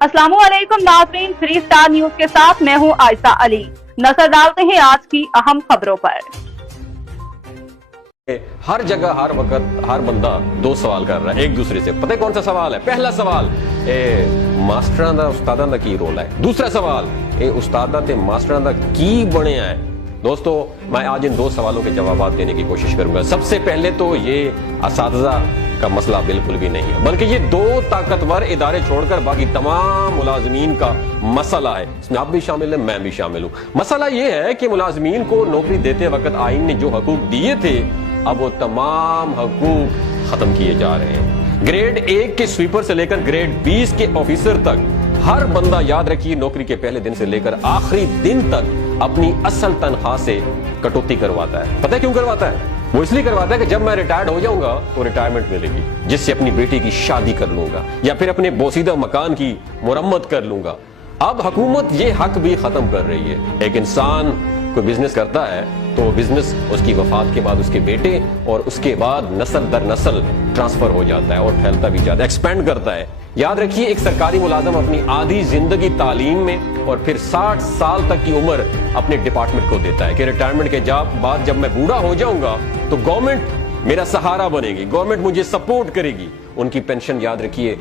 अस्सलाम वालेकुम नाज़रीन, 3 स्टार न्यूज के साथ मैं हूं आयशा अली। नजर डालते हैं आज की अहम खबरों पर। हर जगह हर वक्त हर बंदा दो सवाल कर रहा है एक दूसरे से। पता है कौन सा सवाल है? पहला सवाल मास्टरां दा उस्तादां दा की रोल है। दूसरा सवाल उस्तादां ते मास्टरां दा की बने है। दोस्तों, मैं आज इन दो सवालों के जवाब देने की कोशिश करूंगा। सबसे पहले तो ये असातिज़ा का मसला बिल्कुल भी नहीं है, बल्कि ये दो ताकतवर इदारे छोड़कर बाकी तमाम मुलाजमीन का मसला है। इसमें आप भी शामिल हैं, मैं भी शामिल हूँ। मसला ये है कि मुलाजमीन को नौकरी देते वक्त आइन ने जो हकूक दिए थे, अब वो तमाम हकूक खत्म किए जा रहे हैं। ग्रेड 1 के स्वीपर से लेकर ग्रेड 20 के ऑफिसर तक हर बंदा, याद रखिए, नौकरी के पहले दिन से लेकर आखिरी दिन तक अपनी असल तनख्वाह से कटौती करवाता है। पता है क्यों करवाता है? वो इसलिए करवाता है कि जब मैं रिटायर्ड हो जाऊंगा तो रिटायरमेंट मिलेगी, जिससे अपनी बेटी की शादी कर लूंगा या फिर अपने बोसीदा मकान की मुरम्मत कर लूंगा। अब हुकूमत ये हक भी खत्म कर रही है। एक इंसान कोई बिजनेस करता है तो बिजनेस उसकी वफात के बाद उसके बेटे और उसके बाद नस्ल दर नस्ल ट्रांसफर हो जाता है और फैलता भी जाता है, एक्सपेंड करता है। याद रखिए, एक सरकारी मुलाजम अपनी आधी जिंदगी तालीम में और फिर 60 साल तक की उम्र अपने डिपार्टमेंट को देता है कि रिटायरमेंट के बाद जब मैं बूढ़ा हो जाऊंगा तो गवर्नमेंट मेरा सहारा बनेगी, गवर्नमेंट मुझे सपोर्ट करेगी। उनकी पेंशन, याद रखिए,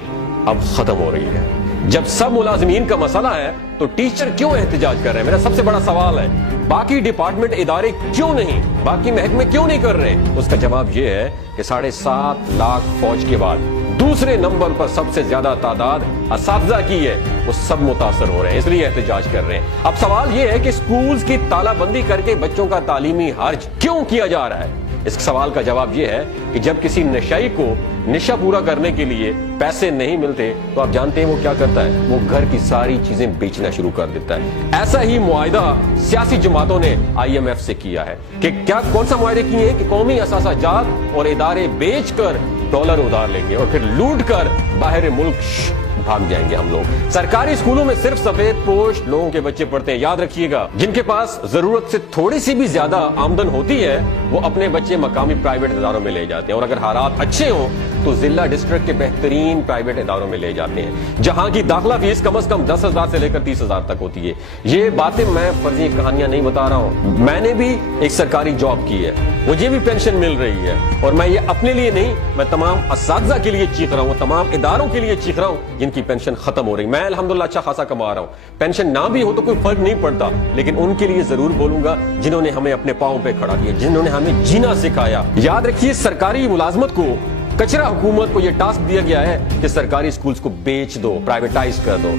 अब खत्म हो रही है। जब सब मुलाजमीन का मसला है तो टीचर क्यों एहतजाज कर रहे हैं? मेरा सबसे बड़ा सवाल है। बाकी डिपार्टमेंट इदारे क्यों नहीं, बाकी महकमे क्यों नहीं कर रहे? उसका जवाब यह है कि 7.5 लाख फौज के बाद दूसरे नंबर पर सबसे ज्यादा तादाद असातिज़ा की है। वो सब मुतासर हो रहे हैं, इसलिए एहतजाज कर रहे हैं। अब सवाल यह है कि स्कूल्स की तालाबंदी करके बच्चों का तालीमी हर्ज क्यों किया जा रहा है? इस सवाल का जवाब यह है कि जब किसी नशाई को नशा पूरा करने के लिए पैसे नहीं मिलते तो आप जानते हैं वो क्या करता है? वो घर की सारी चीजें बेचना शुरू कर देता है। ऐसा ही मुआहदा सियासी जमातों ने IMF से किया है कि क्या कौन सा मुआहदे किए हैं कि कौमी असासाजात और इदारे बेचकर डॉलर उधार लेंगे और फिर लूट कर बाहर मुल्क भाग जाएंगे हम लोग। सरकारी स्कूलों में सिर्फ सफेद पोश लोगों के बच्चे पढ़ते हैं। याद रखिएगा, जिनके पास जरूरत से थोड़ी सी भी ज्यादा आमदन होती है वो अपने बच्चे मकामी प्राइवेट इदारों में ले जाते हैं, और अगर हालात अच्छे हों तो जिला डिस्ट्रिक्ट के बेहतरीन प्राइवेट इदारों में ले जाते हैं, जहां की दाखिला फीस कम से कम 10,000 से लेकर 30,000 तक होती है। ये बातें मैं फर्जी कहानियां नहीं बता रहा हूं। मैंने भी एक सरकारी जॉब की है, मुझे भी पेंशन मिल रही है, और मैं ये अपने लिए नहीं, मैं तमाम असातिज़ा के लिए चीख रहा हूं, तमाम इदारों के लिए चीख रहा हूं जिनकी पेंशन खत्म हो रही। मैं अल्हम्दुलिल्लाह अच्छा खासा कमा रहा हूं, पेंशन ना भी हो तो कोई फर्क नहीं पड़ता, लेकिन उनके लिए जरूर बोलूंगा जिन्होंने हमें अपने पांव पे खड़ा किया, जिन्होंने हमें जीना सिखाया। याद रखिए, सरकारी मुलाजमत को कचरा हुकूमत को यह टास्क दिया गया है कि सरकारी स्कूल्स को बेच दो, प्राइवेटाइज कर दो।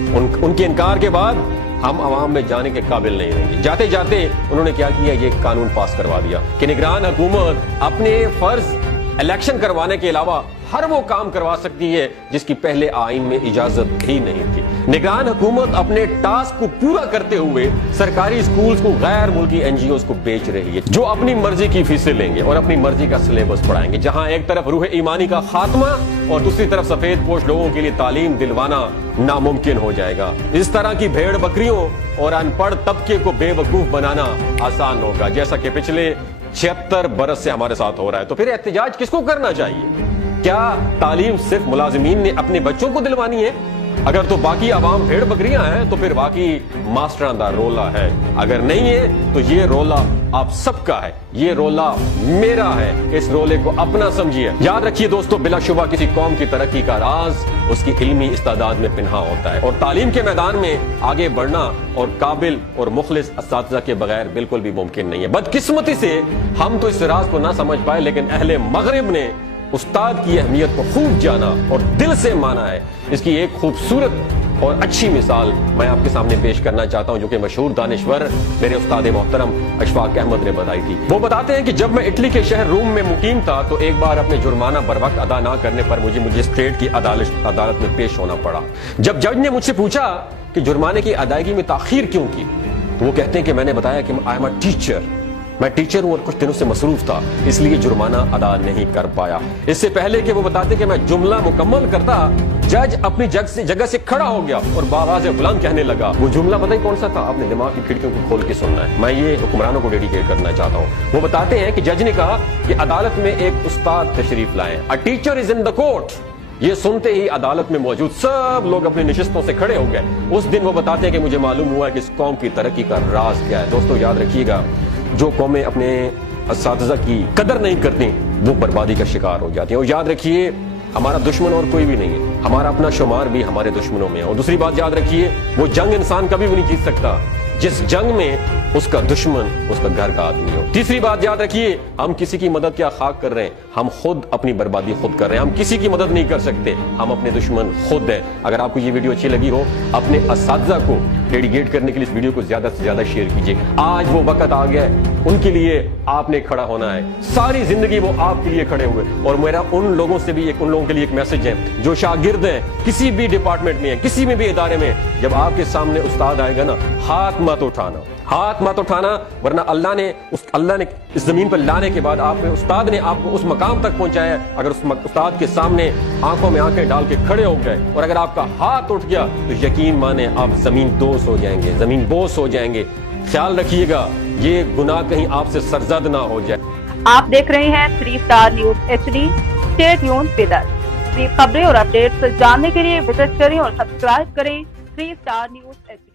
उनके इनकार के बाद हम आवाम में जाने के काबिल नहीं रहेंगे। जाते जाते उन्होंने क्या किया? ये कानून पास करवा दिया कि निगरान हुकूमत अपने फर्ज इलेक्शन करवाने के अलावा हर वो काम करवा सकती है जिसकी पहले आइन में इजाजत ही नहीं थी। निगरान हुकूमत अपने टास्क को पूरा करते हुए सरकारी स्कूल्स को गैर मुल्की NGOs को बेच रही है, जो अपनी मर्जी की फीसें लेंगे और अपनी मर्जी का सिलेबस पढ़ाएंगे, जहां एक तरफ रूह ईमानी का खात्मा और दूसरी तरफ सफेद पोश लोगों के लिए तालीम दिलवाना नामुमकिन हो जाएगा। इस तरह की भेड़ बकरियों और अनपढ़ तबके को बेवकूफ बनाना आसान होगा, जैसा कि पिछले 76 बरस से हमारे साथ हो रहा है। तो फिर एहतजाज किसको करना चाहिए? क्या तालीम सिर्फ मुलाजिमीन ने अपने बच्चों को दिलवानी है? अगर तो बाकी आवाम भेड़ बकरियां हैं तो फिर बाकी मास्टरां दा रोला है। अगर नहीं है तो ये रोला आप सबका है, ये रोला मेरा है। इस रोले को अपना समझिए। याद रखिए दोस्तों, बिलाशुबा किसी कौम की तरक्की का राज उसकी इल्मी इस्तादाद में पिन्हा होता है, और तालीम के मैदान में आगे बढ़ना और काबिल और मुखलिस असातिज़ा के बगैर बिल्कुल भी मुमकिन नहीं है। बदकिस्मती से हम तो इस राज को ना समझ पाए, लेकिन अहले मगरिब ने उस्ताद की अहमियत को खूब जाना और दिल से माना है। इसकी एक खूबसूरत और अच्छी मिसाल मैं आपके सामने पेश करना चाहता हूं, जो कि मशहूर दानिश्वर मेरे उस्ताद मोहतरम अशफाक अहमद ने बताई थी। वो बताते हैं कि जब मैं इटली के शहर रोम में मुकीम था तो एक बार अपने जुर्माना बर वक्त अदा ना करने पर मुझे मजिस्ट्रेट की अदालत में पेश होना पड़ा। जब जज ने मुझसे पूछा कि जुर्माने की अदायगी में ताखीर क्यों की, तो वो कहते हैं कि मैंने बताया कि आई एम अ टीचर, मैं टीचर हूं और कुछ दिनों से मसरूफ था, इसलिए जुर्माना अदा नहीं कर पाया। इससे पहले कि वो बताते कि मैं जुमला मुकम्मल करता, जज अपनी जगह से खड़ा हो गया और बावाज़ बुलंद कहने लगा। वो जुमला पता ही कौन सा था? अपने दिमाग की खिड़कियों को खोल के सुनना है। मैं ये हुक्मरानों को डेडिकेट करना चाहता हूँ। वो बताते हैं कि जज ने कहा कि अदालत में एक उस्ताद तशरीफ लाए, a teacher is in the court. ये सुनते ही अदालत में मौजूद सब लोग अपनी नशिस्तों से खड़े हो गए। उस दिन वो बताते हैं कि मुझे मालूम हुआ कि इस कौम की तरक्की का राज क्या है। दोस्तों याद रखिएगा, जो कौमें अपने असातिज़ा की कदर नहीं करती वो बर्बादी का शिकार हो जाती हैं। और याद रखिए, हमारा दुश्मन और कोई भी नहीं है, हमारा अपना शुमार भी हमारे दुश्मनों में है। और दूसरी बात याद रखिए, वो जंग इंसान कभी भी नहीं जीत सकता जिस जंग में उसका दुश्मन उसका घर का आदमी हो। तीसरी बात याद रखिए, हम किसी की मदद क्या खाक कर रहे हैं, हम खुद अपनी बर्बादी खुद कर रहे हैं। हम किसी की मदद नहीं कर सकते, हम अपने दुश्मन खुद हैं। अगर आपको ये वीडियो अच्छी लगी हो, अपने असातिज़ा को डेडिकेट करने के लिए इस वीडियो को ज्यादा से ज्यादा शेयर कीजिए। आज वो वक्त आ गया है, उनके लिए आपने खड़ा होना है। सारी जिंदगी वो आपके लिए खड़े हुए। और मेरा उन लोगों से भी उन लोगों के लिए एक मैसेज है जो शागिर्द हैं, किसी भी डिपार्टमेंट में है, किसी में भी इदारे में, जब आपके सामने उस्ताद आएगा ना, हाथ मत उठाना, हाथ मत उठाना, वरना अल्लाह ने इस जमीन पर लाने के बाद उस्ताद ने आपको उस मकाम तक पहुंचाया। अगर उस उस्ताद के सामने आंखों में आंखें डाल के खड़े हो गए और अगर आपका हाथ उठ गया तो यकीन माने आप जमीन दोष हो जाएंगे, जमीन बोस हो जाएंगे। ख्याल रखिएगा, ये गुनाह कहीं आपसे सरजद ना हो जाए। आप देख रहे हैं 3 star news HD। Stay tuned with us. खबरें और अपडेट्स जानने के लिए विजिट करें और सब्सक्राइब करें 3 स्टार न्यूज HD।